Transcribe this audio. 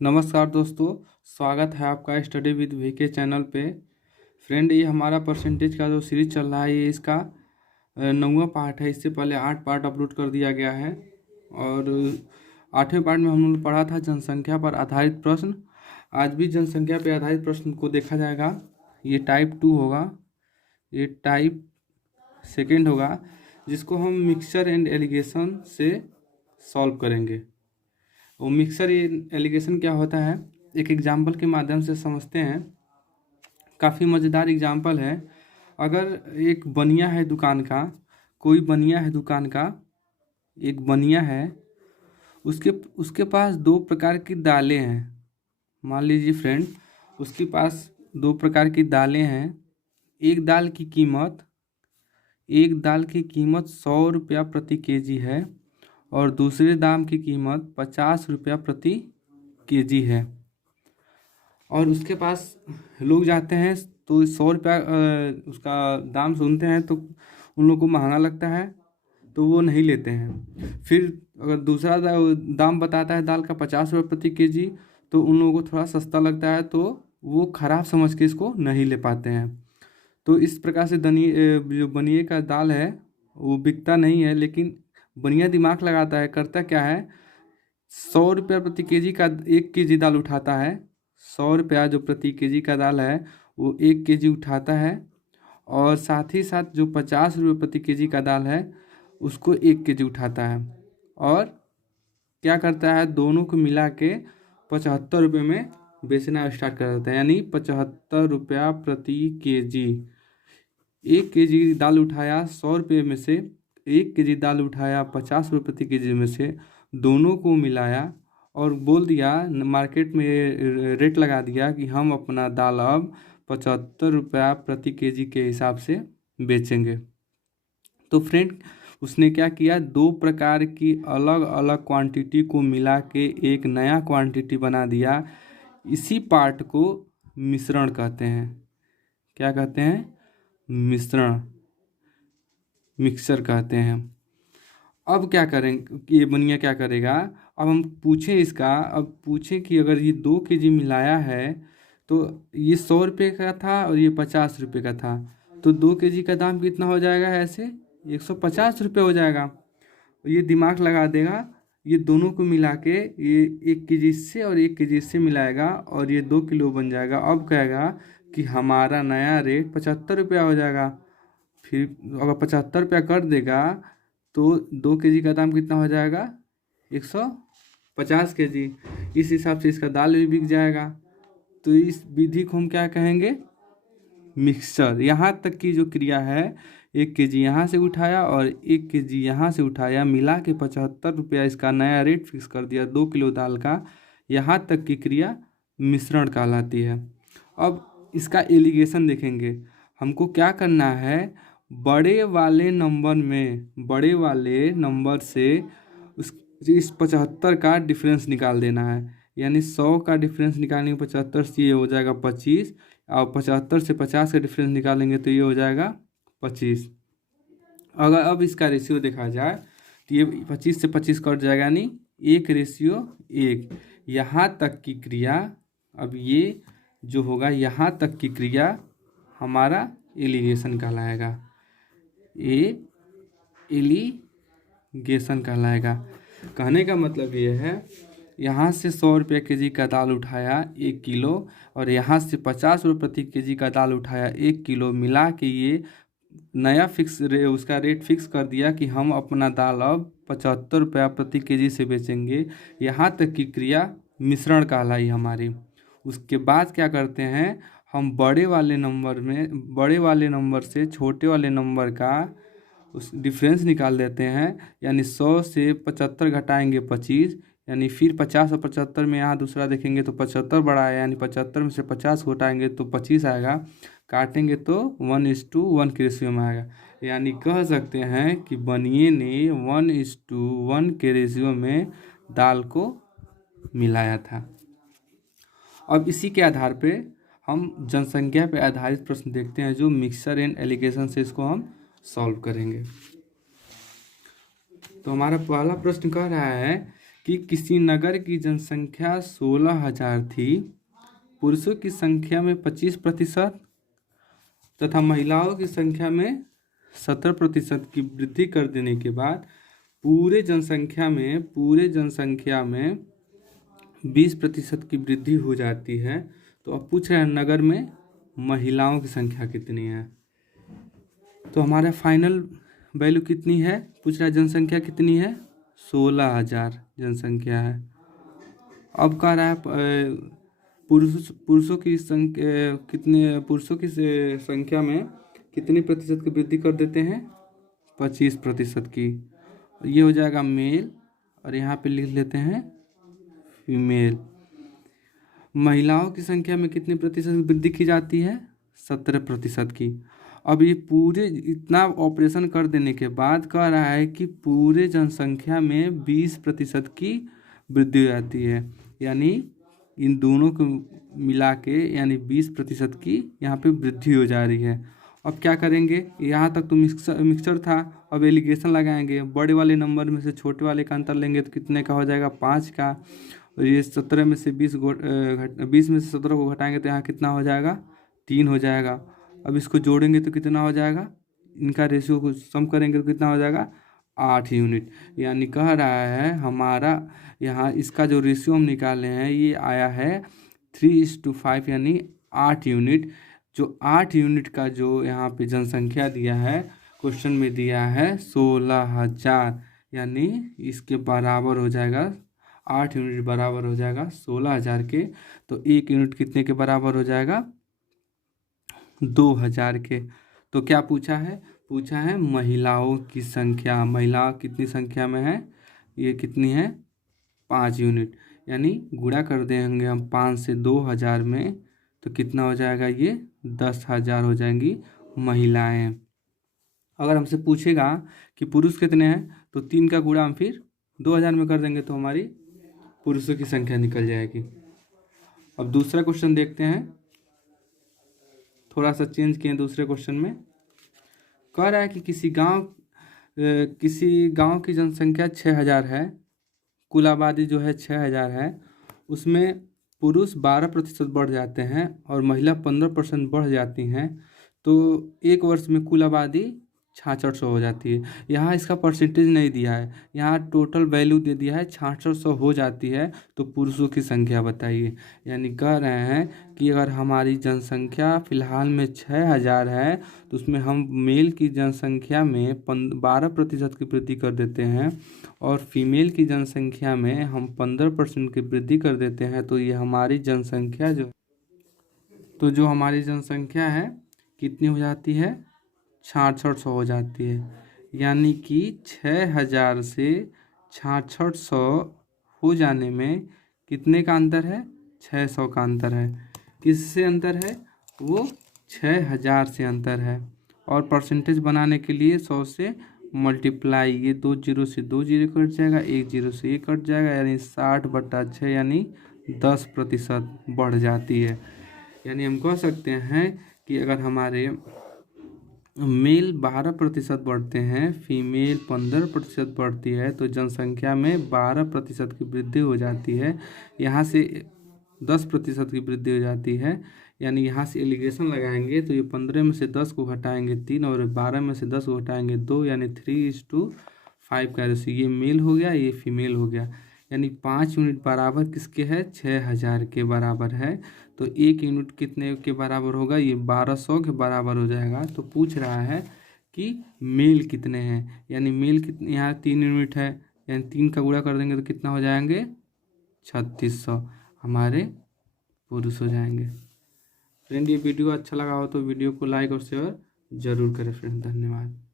नमस्कार दोस्तों, स्वागत है आपका स्टडी विद वीके चैनल पे। फ्रेंड, ये हमारा परसेंटेज का जो सीरीज चल रहा है ये इसका 9वां पार्ट है। इससे पहले 8 पार्ट अपलोड कर दिया गया है और 8वें पार्ट में हम लोग पढ़ा था जनसंख्या पर आधारित प्रश्न। आज भी जनसंख्या पर आधारित प्रश्न को देखा जाएगा। ये टाइप 2 होगा, ये टाइप सेकेंड होगा, जिसको हम मिक्सचर एंड एलिगेशन से सॉल्व करेंगे। वो मिक्सर एलिगेशन क्या होता है, एक एग्जाम्पल के माध्यम से समझते हैं। काफ़ी मज़ेदार एग्जाम्पल है। अगर एक बनिया है दुकान का, कोई बनिया है दुकान का, एक बनिया है, उसके पास 2 प्रकार की दालें हैं। मान लीजिए फ्रेंड, उसके पास 2 प्रकार की दालें हैं। एक दाल की कीमत 100 रुपया प्रति केजी है और दूसरे दाम की कीमत 50 रुपया प्रति केजी है। और उसके पास लोग जाते हैं तो 100 रुपया उसका दाम सुनते हैं तो उन लोगों को महंगा लगता है तो वो नहीं लेते हैं। फिर अगर दूसरा दाम बताता है दाल का 50 रुपये प्रति केजी, तो उन लोगों को थोड़ा सस्ता लगता है तो वो ख़राब समझ के इसको नहीं ले पाते हैं। तो इस प्रकार से जो बनिए का दाल है वो बिकता नहीं है, लेकिन बनिया दिमाग लगाता है। करता क्या है, 100 रुपया प्रति केजी का 1 केजी दाल उठाता है। 100 रुपया जो प्रति केजी का दाल है वो 1 केजी उठाता है और साथ ही साथ जो 50 रुपये प्रति केजी का दाल है उसको 1 केजी उठाता है। और क्या करता है, दोनों को मिला के 75 रुपये में बेचना स्टार्ट कर देता है। यानी 75 रुपया प्रति केजी। 1 केजी दाल उठाया 100 रुपये में से, 1 केजी दाल उठाया 50 रुपये प्रति केजी में से, दोनों को मिलाया और बोल दिया, मार्केट में रेट लगा दिया कि हम अपना दाल अब 75 रुपया प्रति केजी के हिसाब से बेचेंगे। तो फ्रेंड, उसने क्या किया, 2 प्रकार की अलग अलग क्वांटिटी को मिला के एक नया क्वांटिटी बना दिया। इसी पार्ट को मिश्रण कहते हैं। क्या कहते हैं? मिश्रण, मिक्सचर कहते हैं। अब क्या करेंगे, ये बनिया क्या करेगा, अब हम पूछें इसका, अब पूछें कि अगर ये 2 केजी मिलाया है तो ये 100 रुपये का था और ये 50 रुपये का था, तो 2 केजी का दाम कितना हो जाएगा, ऐसे 150 रुपये हो जाएगा। ये दिमाग लगा देगा, ये दोनों को मिला के ये 1 केजी इससे और 1 केजी इससे मिलाएगा और ये 2 किलो बन जाएगा। अब कहेगा कि हमारा नया रेट 75 रुपया हो जाएगा। फिर अगर 75 रुपया कर देगा तो 2 केजी का दाम कितना हो जाएगा, 150 केजी। इस हिसाब से इसका दाल भी बिक जाएगा। तो इस विधि को हम क्या कहेंगे, मिक्सचर। यहाँ तक की जो क्रिया है, 1 केजी यहाँ से उठाया और 1 केजी यहाँ से उठाया, मिला के 75 रुपया इसका नया रेट फिक्स कर दिया 2 किलो दाल का। यहाँ तक की क्रिया मिश्रण कहलाती है। अब इसका एलिगेशन देखेंगे। हमको क्या करना है, बड़े वाले नंबर से इस 75 का डिफरेंस निकाल देना है। यानी 100 का डिफरेंस निकालेंगे 75 से, ये हो जाएगा 25, और 75 से 50 का डिफरेंस निकालेंगे तो ये हो जाएगा 25। अगर अब इसका रेशियो देखा जाए तो ये 25 से 25 कट जाएगा, यानी 1:1। यहाँ तक की क्रिया, अब ये जो होगा यहाँ तक की क्रिया हमारा एलिगेशन कहलाएगा। एलिगेशन कहलाएगा। कहने का मतलब ये है, यहाँ से 100 रुपये केजी का दाल उठाया 1 किलो और यहाँ से 50 रुपये प्रति केजी का दाल उठाया 1 किलो, मिला के ये नया उसका रेट फिक्स कर दिया कि हम अपना दाल अब 75 रुपया प्रति केजी से बेचेंगे। यहाँ तक की क्रिया मिश्रण कहलाई हमारी। उसके बाद क्या करते हैं, हम बड़े वाले नंबर से छोटे वाले नंबर का उस डिफरेंस निकाल देते हैं। यानी 100 से 75 घटाएंगे 25, यानी फिर 50 और 75 में यहाँ दूसरा देखेंगे तो 75 बड़ा है, यानी 75 में से 50 घटाएंगे तो 25 आएगा। काटेंगे तो 1:1 के रेशियो में आएगा। यानी कह सकते हैं कि बनिए ने 1:1 के रेशियो में दाल को मिलाया था। अब इसी के आधार पे हम जनसंख्या पे आधारित प्रश्न देखते हैं, जो मिक्सचर एंड एलिगेशन से इसको हम सॉल्व करेंगे। तो हमारा पहला प्रश्न कह रहा है कि कि किसी नगर की जनसंख्या 16,000 थी, पुरुषों की संख्या में 25% तथा महिलाओं की संख्या में 17% की वृद्धि कर देने के बाद पूरे जनसंख्या में 20% की वृद्धि हो जाती है। तो अब पूछ रहे हैं नगर में महिलाओं की संख्या कितनी है। तो हमारा फाइनल वैल्यू कितनी है, पूछ रहा है जनसंख्या कितनी है, 16,000 जनसंख्या है। अब कह रहा है पुरुषों की संख्या संख्या में कितनी प्रतिशत की वृद्धि कर देते हैं, 25% की। ये हो जाएगा मेल और यहाँ पे लिख लेते हैं फीमेल। महिलाओं की संख्या में कितनी प्रतिशत की वृद्धि की जाती है, 17% की। अब ये पूरे इतना ऑपरेशन कर देने के बाद कह रहा है कि पूरे जनसंख्या में 20% की वृद्धि हो जाती है, यानी इन दोनों को मिला के यानी 20% की यहाँ पे वृद्धि हो जा रही है। अब क्या करेंगे, यहाँ तक तो मिक्सचर था, अब एलिगेशन लगाएंगे। बड़े वाले नंबर में से छोटे वाले का अंतर लेंगे तो कितने का हो जाएगा, 5 का। और ये 17 में से 20 में से 17 को घटाएंगे तो यहाँ कितना हो जाएगा, 3 हो जाएगा। अब इसको जोड़ेंगे तो कितना हो जाएगा, इनका रेशियो को सम करेंगे तो कितना हो जाएगा, 8 यूनिट। यानी कह रहा है हमारा यहाँ इसका जो रेशियो हम निकाले हैं ये आया है 3:5, यानी 8 यूनिट। जो 8 यूनिट का जो यहाँ पे जनसंख्या दिया है, क्वेश्चन में दिया है 16,000, यानी इसके बराबर हो जाएगा 8 यूनिट बराबर हो जाएगा 16,000 के। तो 1 यूनिट कितने के बराबर हो जाएगा, 2,000 के। तो क्या पूछा है महिलाओं की संख्या। महिला कितनी संख्या में है, ये कितनी है, 5 यूनिट। यानी गुणा कर देंगे हम 5 से 2,000 में तो कितना हो जाएगा, ये 10,000 हो जाएंगी महिलाएं। अगर हमसे पूछेगा कि पुरुष कितने हैं तो 3 का गुणा हम फिर 2,000 में कर देंगे तो हमारी पुरुषों की संख्या निकल जाएगी। अब दूसरा क्वेश्चन देखते हैं, थोड़ा सा चेंज किए दूसरे क्वेश्चन में। कह रहा है कि किसी गांव की जनसंख्या 6,000 है, कुल आबादी जो है 6,000 है, उसमें पुरुष 12% बढ़ जाते हैं और महिला 15% बढ़ जाती हैं, तो एक वर्ष में कुल आबादी 6600 हो जाती है। यहाँ इसका परसेंटेज नहीं दिया है, यहाँ टोटल वैल्यू दे दिया है 6600 हो जाती है, तो पुरुषों की संख्या बताइए। यानी कह रहे हैं कि अगर हमारी जनसंख्या फ़िलहाल में 6,000 है तो उसमें हम मेल की जनसंख्या में 12% की वृद्धि कर देते हैं और फीमेल की जनसंख्या में हम 15% की वृद्धि कर देते हैं, तो ये हमारी जनसंख्या जो हमारी जनसंख्या है कितनी हो जाती है, 6600 हो जाती है। यानी कि 6,000 से 6600 हो जाने में कितने का अंतर है, 600 का अंतर है। किससे अंतर है, वो 6,000 से अंतर है। और परसेंटेज बनाने के लिए 100 से मल्टीप्लाई, ये 2 जीरो से 2 जीरो कट जाएगा, 1 जीरो से 1 कट जाएगा, यानी 60/6 यानी 10% बढ़ जाती है। यानी हम कह सकते हैं कि अगर हमारे मेल 12% बढ़ते हैं, फीमेल 15% बढ़ती है, तो जनसंख्या में 12% की वृद्धि हो जाती है। यहाँ से 10% की वृद्धि हो जाती है। यानी यहाँ से एलिगेशन लगाएंगे तो ये 15 में से 10 को घटाएंगे 3 और 12 में से 10 को घटाएंगे 2, यानी 3:5 का रेशियो। ये मेल हो गया, ये फीमेल हो गया। यानी 5 यूनिट बराबर किसके है, 6,000 के बराबर है। तो 1 यूनिट कितने के बराबर होगा, ये 1200 के बराबर हो जाएगा। तो पूछ रहा है कि मेल कितने हैं, यानी मेल कितने, यहाँ 3 यूनिट है, यानी 3 का गुणा कर देंगे तो कितना हो जाएंगे, 3600 हमारे पुरुष हो जाएंगे। फ्रेंड ये वीडियो अच्छा लगा हो तो वीडियो को लाइक और शेयर जरूर करें फ्रेंड। धन्यवाद।